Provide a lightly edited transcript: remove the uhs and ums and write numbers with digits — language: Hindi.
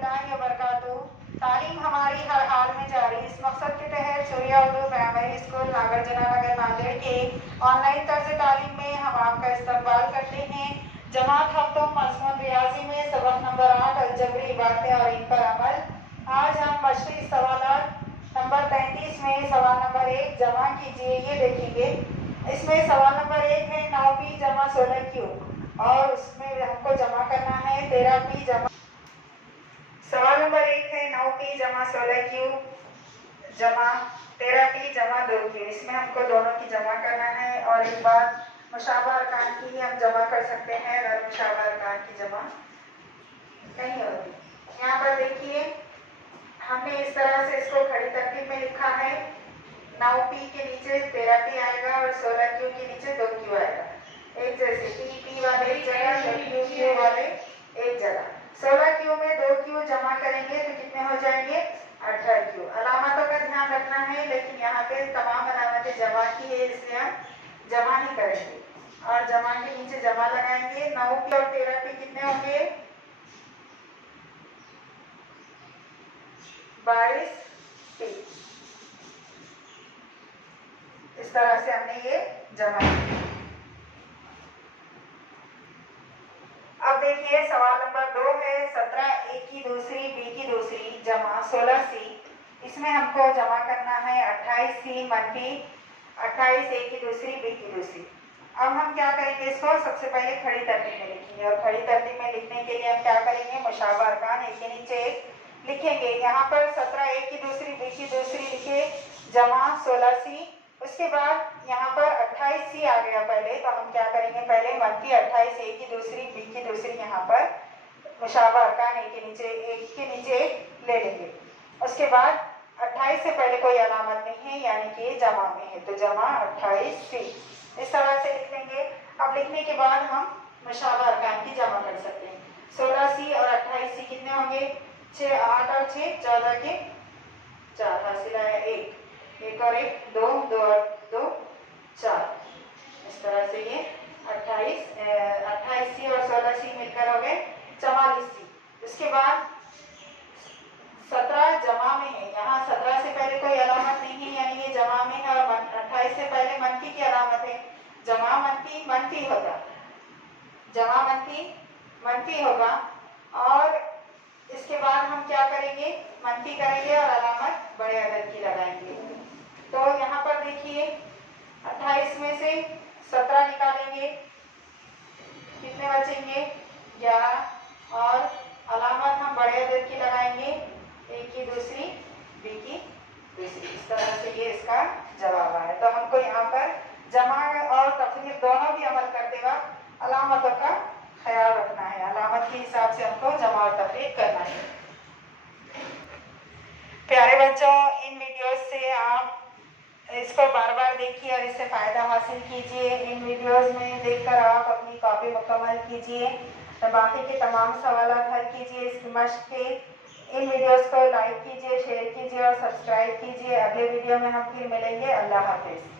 वरहमतुल्लाहि वबरकातुहू। तालीम हमारी हर हाल में जारी। इस मकसद के तहत सूर्या उर्दू प्राइमरी स्कूल नागार्जुना नगर नांदेड़ के ऑनलाइन तर्ज तालीम में हम आपका इस्तकबाल करते हैं। जमात हफ्तों मज़मून रियाजी में सबक नंबर 8 अलजबरी इबारतें और इन पर अमल। आज हम मशरी सवालात नंबर 35 में सवाल नंबर 1 जमा कीजिए ये देखेंगे। इसमें सवाल नंबर 1 है 9p जमा 16q और उसमें हमको जमा करना है 13p जमा। सवाल नंबर 1 है 9p जमा 16q जमा 13p जमा 2q। इसमें हमको दोनों की जमा करना है और एक बात मुशाबा अरकान की ही हम जमा कर सकते हैं, गैर मुशाबा अरकान की जमा नहीं होती। यहाँ पर देखिए हमने इस तरह से इसको खड़ी तरतीब में लिखा है। 9p के नीचे 13p आएगा और 16q के नीचे 2q आएगा। एक जैसे p वाले एक जगह, q वाले एक जगह। 16q में 2q जमा करेंगे तो कितने हो जाएंगे 18q। अलामतों का ध्यान रखना है, लेकिन यहाँ पे तमाम अलामतें जमा की है इसलिए हम जमा ही करेंगे और जमा के नीचे जमा लगाएंगे। 9p और 13p कितने होंगे 22p। इस तरह से हमने ये जमा किया। अब देखिए सवाल नंबर 2 है 17 a की दूसरी b की दूसरी जमा 16c। इसमें हमको जमा करना है 28c मनफी 28a की दूसरी b की दूसरी। अब हम क्या करेंगे, इसको सबसे पहले खड़ी तरतीब में लिखेंगे और खड़ी तरतीब में लिखने के लिए हम क्या करेंगे, मुशाबा अरकान एक के नीचे एक लिखेंगे। यहाँ पर 17a की दूसरी b की दूसरी लिखे जमा 16c। उसके बाद यहाँ पर 28c आ गया पहले, तो हम क्या करेंगे, पहले मनफी 28a की दूसरी b की दूसरी यहाँ पर मुशाबा अरकान एक के नीचे एक ले लेंगे। उसके बाद 28 से पहले कोई अलामत नहीं है यानी कि जमा में है, तो जमा 28c इस तरह से लिख लेंगे। अब लिखने के बाद हम मुशाबा अरकान की जमा कर सकते हैं। 16c और 28c कितने होंगे 6 8 और 6 14 के 4 हासिल आया 1 और 1 2 2 और 2 4। इस तरह से ये 28c और 16c मिलकर हो गए 44c। उसके बाद 17 जमा में है, यहाँ 17 से पहले कोई अलामत नहीं है यानी ये जमा में है और 28 से पहले मनफी की अलामत है। जमा मनफी मनफी होगा, जमा मनफी मनफी होगा और इसके बाद हम क्या करेंगे, मनफी करेंगे और अलामत बड़े अदद की लगाएंगे। तो यहाँ पर देखिए 28 में से 17 निकालेंगे, कितने बचेंगे 11 और अलामत हम बड़े अदद की लगाएंगे a की दूसरी b की दूसरी। इस तरह से ये इसका जवाब है। तो हमको यहाँ पर जमा और तफरीक दोनों भी अमल करते वक्त अलामतों का ख्याल रखना है, अलामत के हिसाब से हमको जमा और तफरीक करना है। प्यारे बच्चों, इन वीडियोस से आप इसको बार बार देखिए और इससे फ़ायदा हासिल कीजिए। इन वीडियोस में देखकर आप अपनी कॉपी मुकम्मल कीजिए, तो बाकी के तमाम सवाल हल कीजिए। इसकी मश्क के इन वीडियोस को लाइक कीजिए, शेयर कीजिए और सब्सक्राइब कीजिए। अगले वीडियो में हम फिर मिलेंगे। अल्लाह हाफिज़।